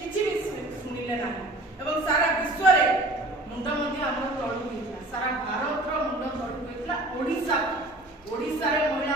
किछि भी सुनिले ना एवं सारा विश्व रे मुंड मध्ये हमर तळु होइला सारा भारत रो मुंड तळु होइला ओडिसा रे महिला